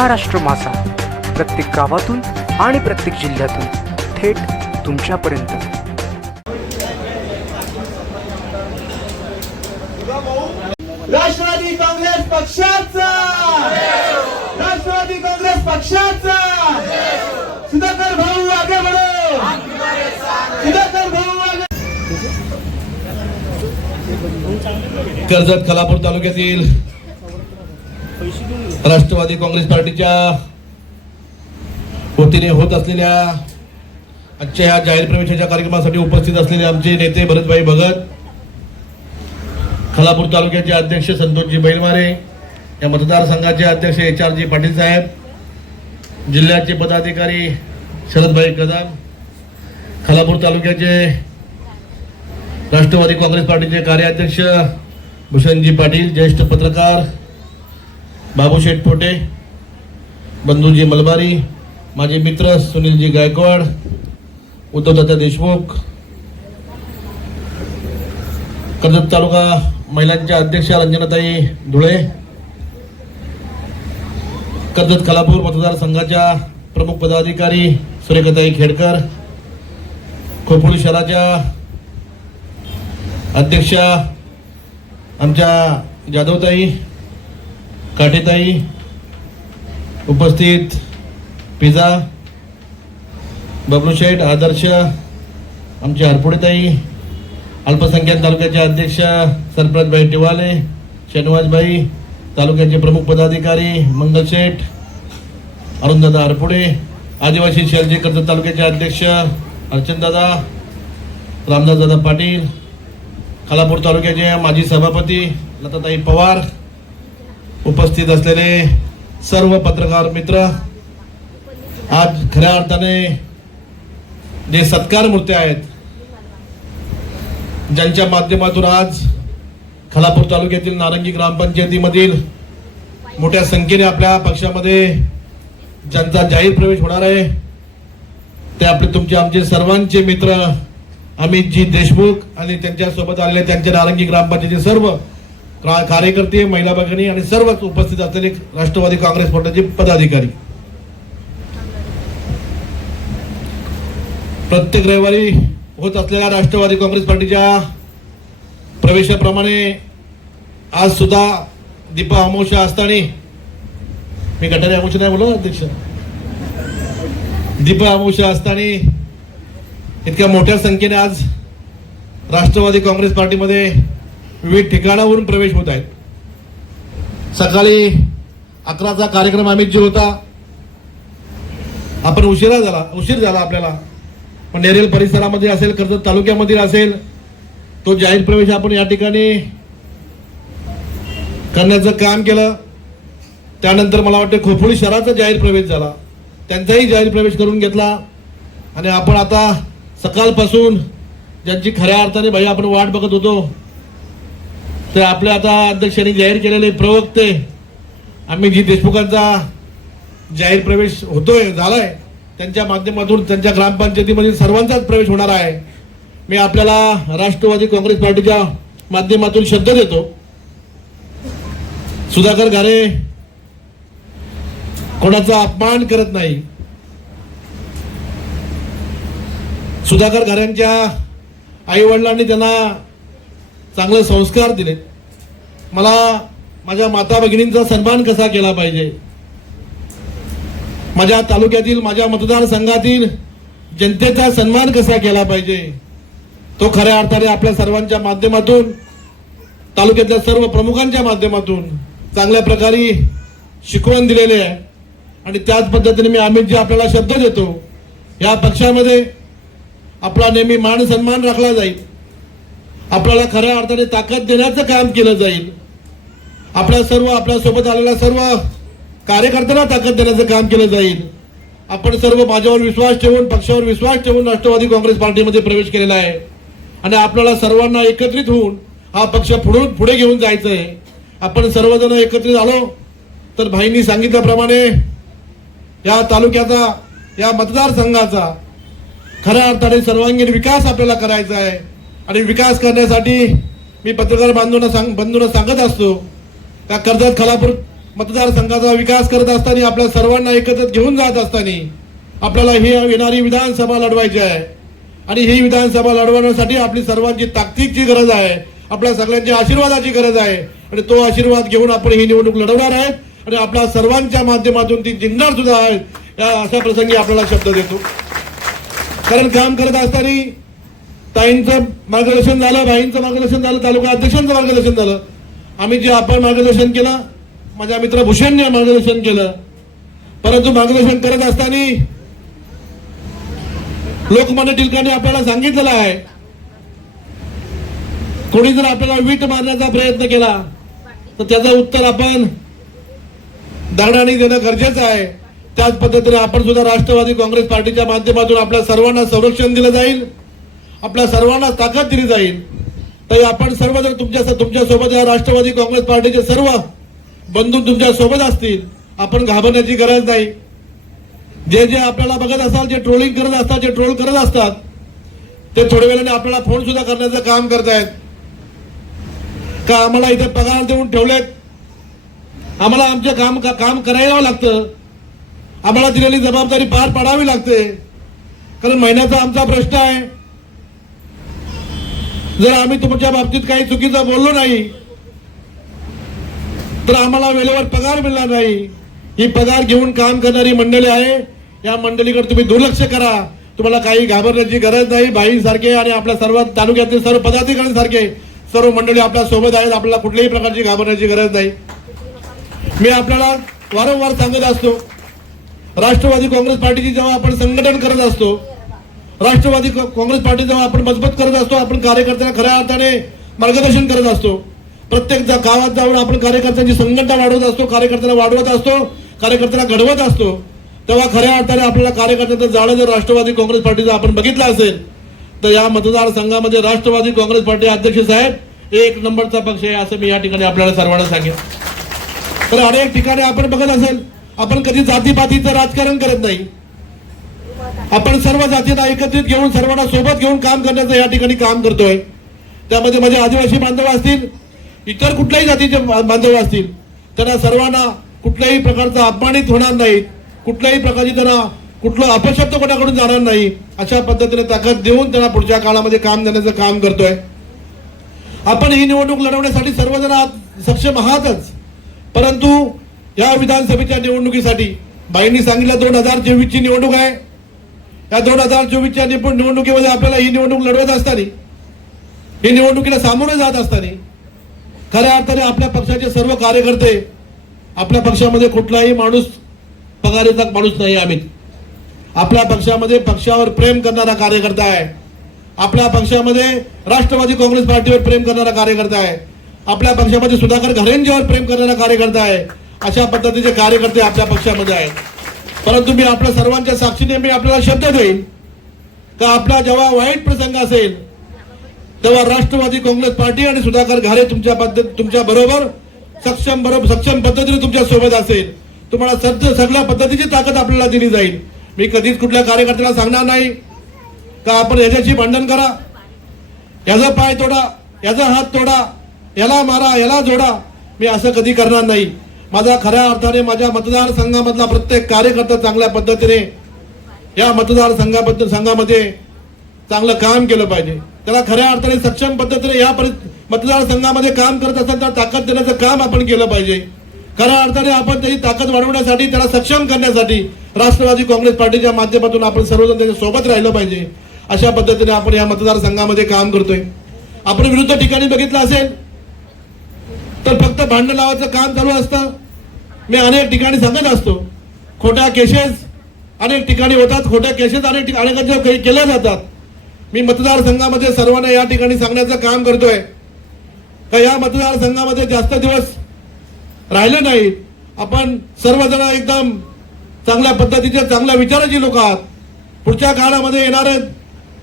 महाराष्ट्र मासा. प्रत्येक गावातून आणि प्रत्येक जिल्ह्यातून थेट तुमच्यापर्यंत. राष्ट्रवादी काँग्रेस पक्षाचा. राष्ट्रवादी काँग्रेस पक्षाचा. सुधाकर भाऊ आगे बढो. सुधाकर भाऊ आगे. कर्जत खालापूर तालुक्यातील राष्ट्रवादी काँग्रेस पार्टीच्या वतीने होत असलेल्या आजच्या या जाहीर प्रवेशाच्या कार्यक्रमासाठी उपस्थित असलेले आमचे नेते भरतभाई भगत खालापूर तालुक्याचे अध्यक्ष संतोषजी बैलमारे या मतदारसंघाचे अध्यक्ष एच आर जी पाटील साहेब जिल्ह्याचे पदाधिकारी शरदभाई कदम खालापूर तालुक्याचे राष्ट्रवादी काँग्रेस पार्टीचे कार्याध्यक्ष भूषणजी पाटील ज्येष्ठ पत्रकार बाबू शेटपोटे बंधूजी मलबारी माझे मित्र सुनीलजी गायकवाड उद्धवदत्ता देशमुख कर्जत तालुका महिलांच्या अध्यक्षा रंजनाताई धुळे कर्जत कलापूर मतदारसंघाच्या प्रमुख पदाधिकारी सुरेखाताई खेडकर खोपोळी शहराच्या अध्यक्षा आमच्या जाधवताई काटेताई उपस्थित पिझा बबलू शेठ आदर्श आमचे हरपुडेताई अल्पसंख्याक तालुक्याचे अध्यक्ष सरपंचभाई टिवाले शनिवासबाई तालुक्याचे प्रमुख पदाधिकारी मंगल शेठ अरुणदादा हरपुडे आदिवासी शेलजे कर्जत तालुक्याचे अध्यक्ष अर्चनदादा रामदासदादा पाटील खालापूर तालुक्याचे माजी सभापती लताताई पवार उपस्थित असलेले सर्व पत्रकार मित्र आज खऱ्या अर्थाने जे सत्कार मूर्ती आहेत ज्यांच्या माध्यमातून आज खलापूर तालुक्यातील नारंगी ग्रामपंचायतीमधील मोठ्या संख्येने आपल्या पक्षामध्ये ज्यांचा जाहीर प्रवेश होणार आहे. ते आपले तुमचे आमचे सर्वांचे मित्र अमितजी देशमुख आणि त्यांच्यासोबत आलेले त्यांचे नारंगी ग्रामपंचायती सर्व कार्यकर्ते महिला भगिनी आणि सर्वच उपस्थित असलेले राष्ट्रवादी काँग्रेस पक्षाचे पदाधिकारी. प्रत्येक रविवारी होत असलेल्या राष्ट्रवादी काँग्रेस पार्टीच्या प्रवेशाप्रमाणे आज सुद्धा दीपा अमावस्या असताना मी गटारी अमावस्या नाही बोललो अध्यक्ष? दीपा अमावस्या असताना इतक्या मोठ्या संख्येने आज राष्ट्रवादी काँग्रेस पार्टीमध्ये विविध ठिकाणावरून प्रवेश होत आहेत. सकाळी अकराचा कार्यक्रम आम्ही जो होता. आपण उशिरा झाला उशीर झाला आपल्याला. पण नेरेल परिसरामध्ये असेल कर्जत तालुक्यामध्ये असेल तो जाहीर प्रवेश आपण या ठिकाणी करण्याचं काम केलं. त्यानंतर मला वाटतं खोपोळी शहराचा जाहीर प्रवेश झाला. त्यांचाही जाहीर प्रवेश करून घेतला. आणि आपण आता सकाळपासून ज्यांची खऱ्या अर्थाने भाई आपण वाट बघत होतो तर आपल्या आता अध्यक्षांनी जाहीर केलेले प्रवक्ते आम्ही जी देशमुखांचा जाहीर प्रवेश होतोय झालाय त्यांच्या माध्यमातून त्यांच्या ग्रामपंचायतीमधील सर्वांचाच प्रवेश होणार आहे. मी आपल्याला राष्ट्रवादी काँग्रेस पार्टीच्या माध्यमातून शब्द देतो. सुधाकर घारे कोणाचा अपमान करत नाही. सुधाकर घरांच्या आई वडिलांनी त्यांना चांगले संस्कार दिले. मला माझ्या माता भगिनींचा सन्मान कसा केला पाहिजे? माझ्या तालुक्यातील माझ्या मतदारसंघातील जनतेचा सन्मान कसा केला पाहिजे? तो खऱ्या अर्थाने आपल्या सर्वांच्या माध्यमातून तालुक्यातल्या सर्व प्रमुखांच्या माध्यमातून चांगल्या प्रकारे शिकवण दिलेले आहे. आणि त्याच पद्धतीने मी अमितजी आपल्याला शब्द देतो या पक्षामध्ये आपला नेहमी मान सन्मान राखला जाईल. आपल्याला खऱ्या अर्थाने ताकद देण्याचं काम केलं जाईल. आपल्या सर्व आपल्यासोबत आलेल्या सर्व कार्यकर्त्यांना ताकद देण्याचं काम केलं जाईल. आपण सर्व माझ्यावर विश्वास ठेवून पक्षावर विश्वास ठेवून राष्ट्रवादी काँग्रेस पार्टीमध्ये प्रवेश केलेला आहे. आणि आपल्याला सर्वांना एकत्रित होऊन हा पक्ष पुढे पुढे घेऊन जायचं आहे. आपण सर्वजण एकत्रित आलो तर भाईंनी सांगितल्याप्रमाणे या तालुक्याचा या मतदारसंघाचा खऱ्या अर्थाने सर्वांगीण विकास आपल्याला करायचा आहे. आणि विकास करण्यासाठी मी पत्रकार बांधूंना सांग बंधूंना सांगत असतो त्या कर्जत खालापूर मतदारसंघाचा विकास करत असताना आपल्या सर्वांना एकत्र घेऊन जात असताना आपल्याला ही येणारी विधानसभा लढवायची आहे. आणि ही विधानसभा लढवण्यासाठी आपली सर्वांची ताकदीची गरज आहे आपल्या सगळ्यांच्या आशीर्वादाची गरज आहे. आणि तो आशीर्वाद घेऊन आपण ही निवडणूक लढवणार आहे. आणि आपल्या सर्वांच्या माध्यमातून ती जिंकणार सुद्धा आहे. या अशा प्रसंगी आपल्याला शब्द देतो. कारण काम करत असताना ताईंचं मार्गदर्शन झालं भाईंचं मार्गदर्शन झालं तालुका अध्यक्षांचं मार्गदर्शन झालं. आम्ही जे आपण मार्गदर्शन केलं माझ्या मित्र भूषणने मार्गदर्शन केलं. परंतु मार्गदर्शन करत असताना लोकमान्य टिळकांनी आपल्याला सांगितलेलं आहे कोणी जर आपल्याला वीट मारण्याचा प्रयत्न केला तर त्याचं उत्तर आपण दगडाने देणं गरजेचं आहे. त्याच पद्धतीने आपण सुद्धा राष्ट्रवादी काँग्रेस पार्टीच्या माध्यमातून आपल्या सर्वांना संरक्षण दिलं जाईल. आपल्या सर्वांना ताकद दिली जाईल. तर आपण सर्व जर तुमच्या तुमच्यासोबत या राष्ट्रवादी काँग्रेस पार्टीचे सर्व बंधू तुमच्यासोबत असतील आपण घाबरण्याची गरज नाही. जे जे आपल्याला बघत असाल जे ट्रोलिंग करत असतात जे ट्रोल करत असतात ते थोड्या वेळाने आपल्याला फोन सुद्धा करण्याचं काम करतायत. का आम्हाला इथे पगार देऊन ठेवलेत? आम्हाला आमचे काम का- काम करायला लागतं. आम्हाला दिलेली जबाबदारी पार पाडावी लागते. कारण महिन्याचा आमचा प्रश्न आहे. जर आम्ही तुमच्या बाबतीत काही चुकीचं बोललो नाही तर आम्हाला वेळेवर पगार मिळणार नाही. ही पगार घेऊन काम करणारी मंडळी आहे. या मंडळीकडे तुम्ही दुर्लक्ष करा. तुम्हाला काही घाबरण्याची गरज नाही. बाईंसारखे आणि आपल्या सर्व तालुक्यातील सर्व पदाधिकाऱ्यांसारखे सर्व मंडळी आपल्यासोबत आहेत. आपल्याला कुठल्याही प्रकारची घाबरण्याची गरज नाही. मी आपल्याला वारंवार सांगत असतो राष्ट्रवादी काँग्रेस पार्टीची जेव्हा आपण संघटन करत असतो राष्ट्रवादी काँग्रेस पार्टी जेव्हा आपण मजबूत करत असतो आपण कार्यकर्त्यांना खऱ्या अर्थाने मार्गदर्शन करत असतो. प्रत्येक जा- गावात जाऊन आपण कार्यकर्त्यांची संघटना वाढवत असतो कार्यकर्त्यांना वाढवत असतो कार्यकर्त्यांना घडवत असतो. तेव्हा खऱ्या अर्थाने आपल्याला कार्यकर्त्यांचं जाळं जर राष्ट्रवादी काँग्रेस पार्टीचं आपण बघितलं असेल तर या मतदारसंघामध्ये राष्ट्रवादी काँग्रेस पार्टी अध्यक्ष साहेब एक नंबरचा पक्ष आहे असं मी या ठिकाणी आपल्याला सर्वांना सांगेन. तर अनेक ठिकाणी आपण बघत असेल आपण कधी जातीपातीचं राजकारण करत नाही. आपण सर्व जातींना एकत्रित घेऊन सर्वांना सोबत घेऊन काम करण्याचं या ठिकाणी काम करतोय. त्यामध्ये माझे आदिवासी बांधव असतील इतर कुठल्याही जातीचे बांधव असतील त्यांना सर्वांना कुठल्याही प्रकारचा अपमानित होणार नाही. कुठल्याही प्रकारची त्यांना कुठलं अपशब्द कोणाकडून जाणार नाही. अशा पद्धतीने ताकद देऊन त्यांना पुढच्या काळामध्ये काम देण्याचं काम करतोय. आपण ही निवडणूक लढवण्यासाठी सर्वजण आहात सक्षम आहातच. परंतु या विधानसभेच्या निवडणुकीसाठी बाईंनी सांगितलं दोन हजार चोवीसची निवडणूक आहे. या दोन हजार चोवीसच्या निवडणुकीमध्ये आपल्याला ही निवडणूक लढवत असताना ही निवडणुकीला सामोरे जात असताना खऱ्या अर्थाने आपल्या पक्षाचे सर्व कार्यकर्ते आपल्या पक्षामध्ये कुठलाही माणूस पगारीचा माणूस नाही आम्ही आपल्या पक्षामध्ये पक्षावर प्रेम करणारा कार्यकर्ता आहे. आपल्या पक्षामध्ये राष्ट्रवादी काँग्रेस पार्टीवर प्रेम करणारा कार्यकर्ता आहे. आपल्या पक्षामध्ये सुधाकर घरेंजीवर प्रेम करणारा कार्यकर्ता आहे. अशा पद्धतीचे कार्यकर्ते आपल्या पक्षामध्ये आहेत. परंतु मी आपल्या सर्वांच्या साक्षीने मी आपल्याला शब्द देईन का आपला जेव्हा वाईट प्रसंग असेल तेव्हा राष्ट्रवादी काँग्रेस पार्टी आणि सुधाकर घारे तुमच्या पद्धत तुमच्या बरोबर सक्षम बरोबर सक्षम पद्धतीने तुमच्यासोबत असेल. तुम्हाला सध्या सगळ्या पद्धतीची ताकद आपल्याला दिली जाईल. मी कधीच कुठल्या कार्यकर्त्याला सांगणार नाही. का आपण याच्याशी भांडण करा? याचा पाय तोडा याचा हात तोडा याला मारा याला जोडा. मी असं कधी करणार नाही. माझा खऱ्या अर्थाने माझ्या मतदारसंघामधला प्रत्येक कार्यकर्ता चांगल्या पद्धतीने या मतदारसंघाबद्दल संघामध्ये चांगलं काम केलं पाहिजे. त्याला खऱ्या अर्थाने सक्षम पद्धतीने या परि- मतदारसंघामध्ये काम करत असेल तर ताकद देण्याचं काम आपण केलं पाहिजे. खऱ्या अर्थाने आपण त्याची ताकद वाढवण्यासाठी त्याला सक्षम करण्यासाठी राष्ट्रवादी काँग्रेस पार्टीच्या माध्यमातून आपण सर्वजण त्याच्या सोबत राहिलं पाहिजे. अशा पद्धतीने आपण या मतदारसंघामध्ये काम करतोय. आपण विरुद्ध ठिकाणी बघितलं असेल तर फक्त भांडण लावायचं काम चालू असतं. मी अनेक ठिकाणी सांगत असतो. खोट्या केसेस अनेक ठिकाणी होतात. खोट्या केसेस अनेक अनेकांच्या काही केल्या जातात. मी मतदारसंघामध्ये सर्वांना या ठिकाणी सांगण्याचं काम करतोय. का या मतदारसंघामध्ये जास्त दिवस राहिले नाही. आपण सर्वजण एकदम चांगल्या पद्धतीचे चांगल्या विचाराची लोक आहात. पुढच्या काळामध्ये येणारं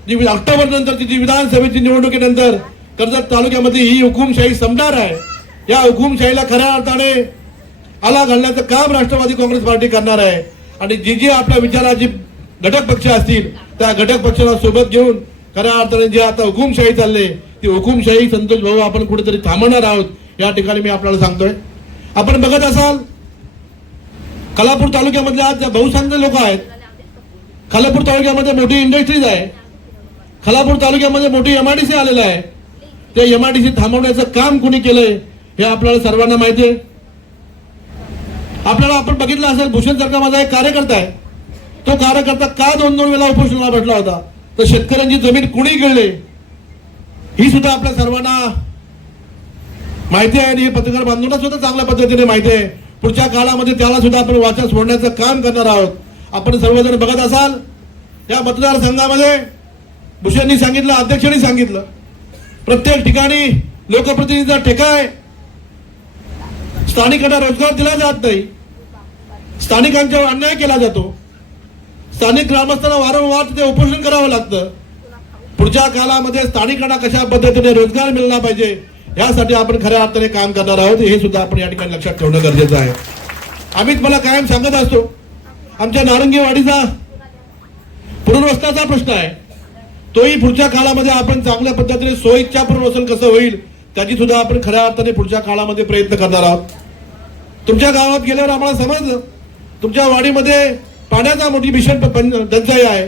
जी ऑक्टोबर नंतरची जी विधानसभेची निवडणुकीनंतर कर्जत तालुक्यामध्ये ही हुकुमशाही संपणार आहे. या हुकुमशाहीला खऱ्या अर्थाने आला घालण्याचं काम राष्ट्रवादी काँग्रेस पार्टी करणार आहे. आणि जी जी आपल्या विचाराची घटक पक्ष असतील त्या घटक पक्षाला सोबत घेऊन खऱ्या अर्थाने जे आता हुकुमशाही चालले ती हुकुमशाही संतोष भाऊ आपण कुठेतरी थांबणार आहोत या ठिकाणी मी आपल्याला सांगतोय. आपण बघत असाल कलापूर तालुक्यामधले आज बहुसंख्य लोक आहेत खालापूर तालुक्यामध्ये मोठी इंडस्ट्रीज आहे. खालापूर तालुक्यामध्ये मोठी एमआयडीसी आलेलं आहे. त्या एमआयडीसी थांबवण्याचं काम कुणी केलंय? हे आपल्याला सर्वांना माहिती आहे. आपल्याला आपण बघितलं असेल भूषण सरकार माझा एक कार्यकर्ता आहे. तो कार्यकर्ता का दोन दोन वेळा उपोषणाला भेटला होता? तर शेतकऱ्यांची जमीन कुणी गिळले? ही सुद्धा आपल्या सर्वांना माहिती आहे आणि हे पत्रकार बांधवांना सुद्धा चांगल्या पद्धतीने माहिती आहे. पुढच्या काळामध्ये त्याला सुद्धा आपण वाचा सोडण्याचं काम करणार आहोत. आपण सर्वजण बघत असाल या मतदारसंघामध्ये भूषणनी सांगितलं अध्यक्षांनी सांगितलं. प्रत्येक ठिकाणी लोकप्रतिनिधीचा ठेका आहे. स्थानिकांना रोजगार दिला जात नाही. स्थानिकांच्यावर अन्याय केला जातो. स्थानिक ग्रामस्थांना वारंवार ते उपोषण करावं लागतं. पुढच्या काळामध्ये स्थानिकांना कशा पद्धतीने रोजगार मिळला पाहिजे यासाठी आपण खऱ्या अर्थाने काम करणार आहोत. हे सुद्धा आपण या ठिकाणी लक्षात ठेवणं गरजेचं आहे. आम्ही मला कायम सांगत असतो आमच्या नारंगीवाडीचा पुनर्वसनाचा प्रश्न आहे. तोही पुढच्या काळामध्ये आपण चांगल्या पद्धतीने सोयीच्या पुनर्वसन कसं होईल त्याची सुद्धा आपण खऱ्या अर्थाने पुढच्या काळामध्ये प्रयत्न करणार आहोत. तुमच्या गावात गेल्यावर आम्हाला समजलं. तुमच्या वाडीमध्ये पाण्याचा मोठी भीषण टंचाई आहे.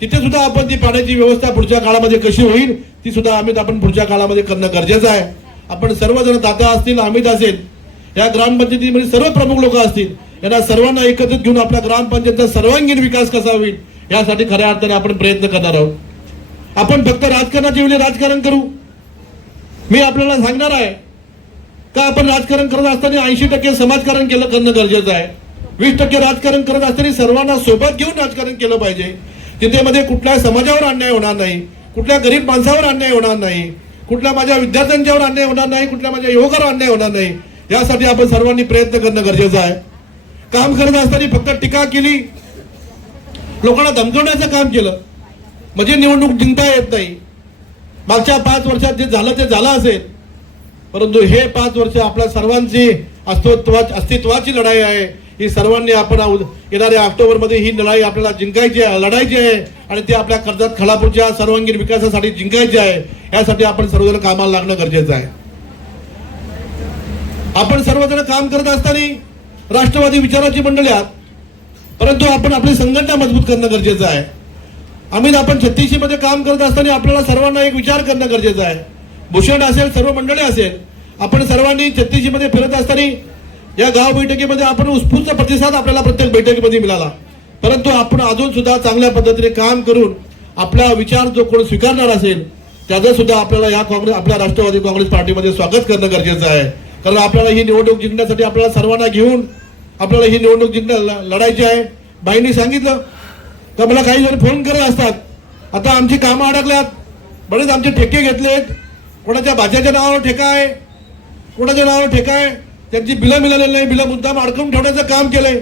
तिथे सुद्धा आपण ती पाण्याची व्यवस्था पुढच्या काळामध्ये कशी होईल ती सुद्धा आम्ही आपण पुढच्या काळामध्ये करणं गरजेचं आहे. आपण सर्वजण तात्या असतील अमित असेल या ग्रामपंचायतीमध्ये सर्व प्रमुख लोक असतील यांना सर्वांना एकत्रित घेऊन आपल्या ग्रामपंचायतचा सर्वांगीण विकास कसा होईल यासाठी खऱ्या अर्थाने आपण प्रयत्न करणार आहोत. आपण फक्त राजकारणाच्या वेळी राजकारण करू. मी आपल्याला सांगणार आहे का आपण राजकारण करत असताना ऐंशी टक्के समाजकारण केलं करणं गरजेचं आहे? वीस टक्के राजकारण करत असताना सर्वांना सोबत घेऊन राजकारण केलं पाहिजे. तिथे मध्ये कुठल्या समाजावर अन्याय होणार नाही कुठल्या गरीब माणसावर अन्याय होणार नाही कुठल्या माझ्या विद्यार्थ्यांच्यावर अन्याय होणार नाही कुठल्या माझ्या युवकावर अन्याय होणार नाही यासाठी आपण सर्वांनी प्रयत्न करणं गरजेचं आहे. काम करत असताना फक्त टीका केली लोकांना धमकवण्याचं काम केलं. म्हणजे निवडणूक जिंकता येत नाही. मागच्या पाच वर्षात जे झालं ते झालं असेल. परंतु हे पाच वर्ष आपल्या सर्वांची अस्तित्वा अस्तित्वाची लढाई आहे. ही सर्वांनी आपण येणाऱ्या ऑक्टोबरमध्ये ही लढाई आपल्याला जिंकायची आहे लढायची आहे आणि ती आपल्या कर्जात खलापूरच्या सर्वांगीण विकासासाठी जिंकायची आहे. यासाठी आपण सर्वजण कामाला लागणं गरजेचं आहे. आपण सर्वजण काम करत असताना राष्ट्रवादी विचाराची मंडळी आहात. परंतु आपण आपली संघटना मजबूत करणं गरजेचं आहे. आम्ही आपण छत्तीसशी मध्ये काम करत असताना आपल्याला सर्वांना एक विचार करणं गरजेचं आहे. भूषण असेल सर्व मंडळी असेल आपण सर्वांनी छत्तीसशे मध्ये फिरत असताना या गाव बैठकीमध्ये आपण उत्स्फूर्त प्रतिसाद आपल्याला प्रत्येक बैठकीमध्ये मिळाला. परंतु आपण अजून सुद्धा चांगल्या पद्धतीने काम करून आपला विचार जो कोण स्वीकारणार असेल त्याचं सुद्धा आपल्याला या काँग्रेस आपल्या राष्ट्रवादी काँग्रेस पार्टीमध्ये स्वागत करणं गरजेचं आहे. कारण आपल्याला ही निवडणूक जिंकण्यासाठी आपल्याला सर्वांना घेऊन आपल्याला ही निवडणूक जिंकण्या लढायची आहे. बाईंनी सांगितलं तर मला काही जण फोन करत असतात. आता आमची कामं अडकल्यात. बरेच आमचे ठेके घेतलेत. कोणाच्या भाज्याच्या नावावर ठेका आहे? कोणाच्या नावावर ठेका आहे? त्यांची बिलं मिळालेली नाही बिलं मुद्दाम अडकून ठेवण्याचं काम केलंय.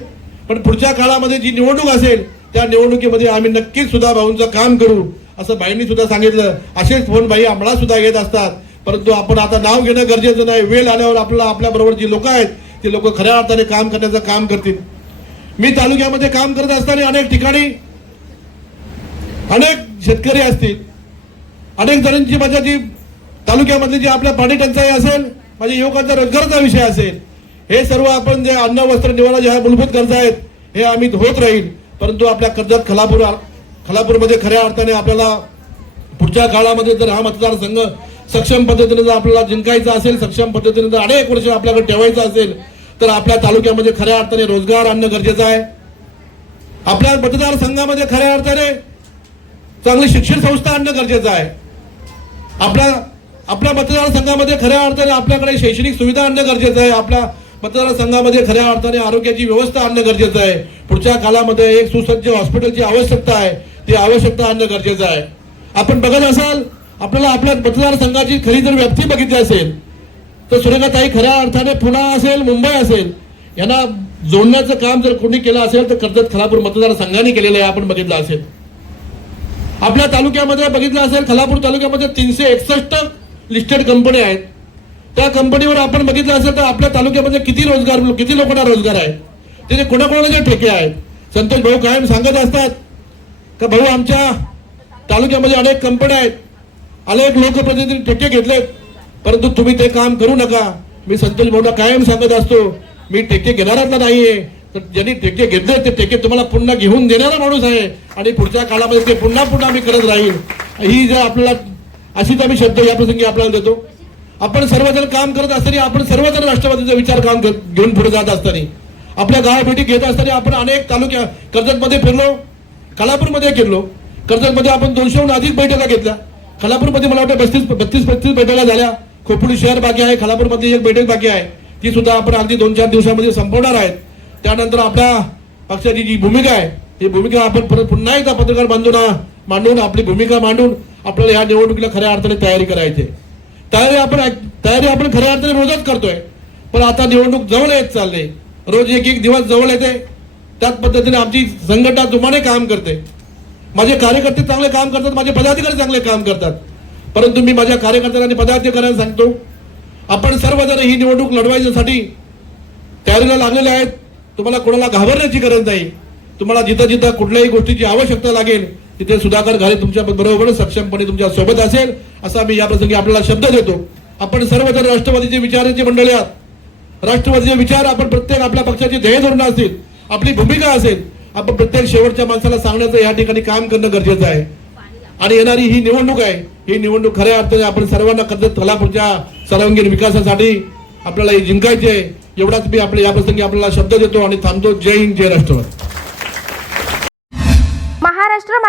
पण पुढच्या काळामध्ये जी निवडणूक असेल त्या निवडणुकीमध्ये आम्ही नक्कीच सुद्धा भाऊंचं काम करू असं बाईंनी सुद्धा सांगितलं. असेच फोन बाई आम्हाला सुद्धा येत असतात. परंतु आपण आता नाव घेणं गरजेचं नाही. वेळ आल्यावर आपल्याला आपल्याबरोबर जी लोक आहेत ती लोक खऱ्या अर्थाने काम करण्याचं काम करतील. मी तालुक्यामध्ये काम करत असताना अनेक ठिकाणी अनेक शेतकरी असतील. अनेक जणांची माझ्या जी तालुक्यामधली जी आपल्या पाणी टंचाई असेल म्हणजे युवकांचा रोजगाराचा विषय असेल हे सर्व आपण जे अन्न वस्त्र निवारा ज्या मूलभूत गरजा आहेत हे आम्ही होत राहील. परंतु आपल्या कर्जत खलापूर खलापूरमध्ये खऱ्या अर्थाने आपल्याला पुढच्या काळामध्ये जर हा मतदारसंघ सक्षम पद्धतीने जर आपल्याला जिंकायचा असेल सक्षम पद्धतीने जर अनेक वर्ष आपल्याकडे ठेवायचं असेल तर आपल्या तालुक्यामध्ये खऱ्या अर्थाने रोजगार आणणं गरजेचं आहे. आपल्या मतदारसंघामध्ये खऱ्या अर्थाने चांगली शिक्षण संस्था आणणं गरजेचं आहे. आपल्या आपल्या मतदारसंघामध्ये खऱ्या अर्थाने आपल्याकडे शैक्षणिक सुविधा आणणं गरजेचं आहे. आपल्या मतदारसंघामध्ये खऱ्या अर्थाने आरोग्याची व्यवस्था आणणं गरजेचं आहे. पुढच्या काळामध्ये एक सुसज्ज हॉस्पिटलची आवश्यकता आहे. ती आवश्यकता आणणं गरजेचं आहे. आपण बघत असाल आपल्याला आपल्या मतदारसंघाची खरी जर व्याप्ती बघितली असेल तर सुरेखाताई खऱ्या अर्थाने पुणे असेल मुंबई असेल यांना जोडण्याचं काम जर कोणी केलं असेल तर कर्जत खलापूर मतदारसंघाने केलेलं आहे आपण बघितलं असेल. आपल्या तालुक्यामध्ये बघितलं असेल खलापूर तालुक्यामध्ये तीनशे एकसष्ट लिस्टेड कंपन्या आहेत. त्या कंपनीवर आपण बघितलं असेल तर आपल्या तालुक्यामध्ये किती रोजगार किती लोकांना रोजगार आहे? तिथे कोणाकोणाचे ठेके आहेत? संतोष भाऊ कायम सांगत असतात का भाऊ आमच्या तालुक्यामध्ये अनेक कंपन्या आहेत. अनेक लोकप्रतिनिधी ठेके घेतलेत. परंतु तुम्ही ते काम करू नका. मी संतोष भाऊला कायम सांगत असतो मी ठेके घेणारच नाहीये. तर ज्यांनी ठेके घेतले ते ठेके तुम्हाला पुन्हा घेऊन देणारा माणूस आहे. आणि पुढच्या काळामध्ये ते पुन्हा पुन्हा मी करत राहील. ही जर आपल्याला अशीच आम्ही शब्द या प्रसंगी आपल्याला देतो. आपण सर्वजण काम करत असताना आपण सर्वजण राष्ट्रवादीचा विचार काम घेऊन पुढे जात असताना आपल्या गावाभेटी घेत असताना आपण अनेक तालुक्या कर्जतमध्ये फिरलो कलापूरमध्ये फिरलो कर्जतमध्ये आपण दोनशेहून अधिक बैठका घेतल्या. खालापूरमध्ये मला वाटतं बत्तीस बत्तीस पस्तीस बैठका झाल्या. खोपोली शहर बाकी आहे खालापूरमध्ये एक बैठक बाकी आहे. ती सुद्धा आपण अगदी दोन चार दिवसामध्ये संपवणार आहेत. त्यानंतर आपल्या पक्षाची जी भूमिका आहे ही भूमिका आपण परत पुन्हा एकदा पत्रकार बांधून मांडून आपली भूमिका मांडून आपल्याला या निवडणुकीला खऱ्या अर्थाने तयारी करायची आहे. तयारी आपण तयारी आपण खऱ्या अर्थाने रोजच करतोय. पण आता निवडणूक जवळ येत चालले. रोज एक एक दिवस जवळ येते. त्याच पद्धतीने आमची संघटना जोमाने काम करते. माझे कार्यकर्ते चांगले काम करतात माझे पदाधिकारी चांगले काम करतात. परंतु मी माझ्या कार्यकर्त्यांना आणि पदाधिकाऱ्यांना सांगतो आपण सर्वजण ही निवडणूक लढवायच्यासाठी तयारीला लागलेले आहेत. तुम्हाला कोणाला घाबरण्याची गरज नाही. तुम्हाला जिथं जिथं कुठल्याही गोष्टीची आवश्यकता लागेल तिथे सुधाकर घाले तुमच्या बरोबर सक्षमपणे तुमच्यासोबत असेल असा मी या प्रसंगी आपल्याला शब्द देतो. आपण सर्वजण राष्ट्रवादीचे विचारांची मंडळी आहात. राष्ट्रवादीचे विचार आपण प्रत्येक आपल्या पक्षाची ध्येय धोरणं असतील आपली भूमिका असेल आपण प्रत्येक शेवटच्या माणसाला सांगण्याचं या ठिकाणी काम करणं गरजेचं आहे. आणि येणारी ही निवडणूक आहे ही निवडणूक खऱ्या अर्थाने आपण सर्वांना कर्जत कोल्हापूरच्या सर्वांगीण विकासासाठी आपल्याला हे जिंकायचे आहे. एवढाच मी आपल्या या प्रसंगी आपल्याला शब्द देतो आणि थांबतो. जय हिंद जय राष्ट्रवादी.